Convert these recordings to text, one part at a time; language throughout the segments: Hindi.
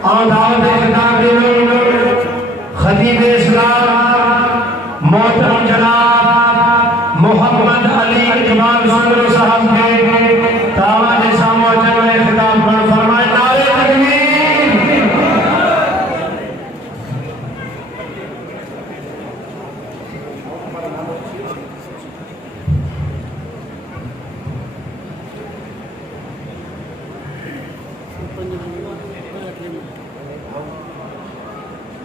और दावत खिताब खतीब इस्लाम मोहतरम जनाब मोहम्मद अली इकबाल सुंदर साहब के दावत सामोजन में खिताब फरमाए नारे तकबीर।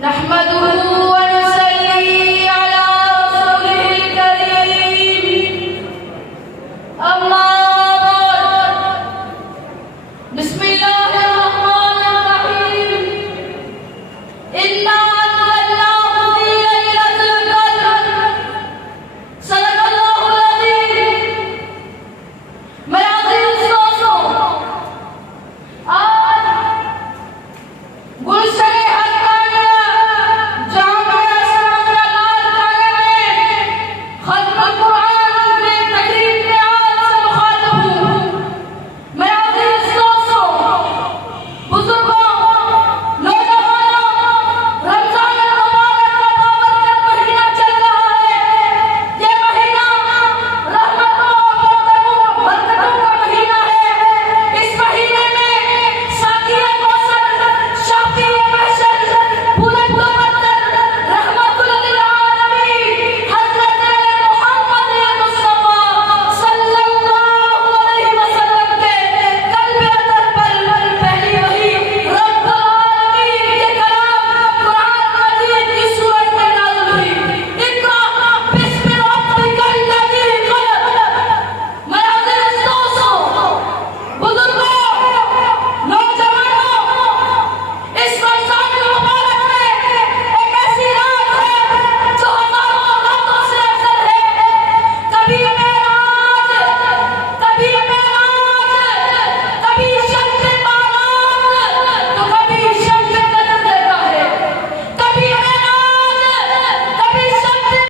नहमदुहु व नुसल्ली अला रसूलिल करीम, अम्मा बाद, बिस्मिल्लाहिर रहमानिर रहीम। इन्ना अंज़लनाहु फी लैलतिल क़द्र, सदक़ल्लाहुल अज़ीम। मेरे अज़ीज़ दोस्तों, आज गुलशन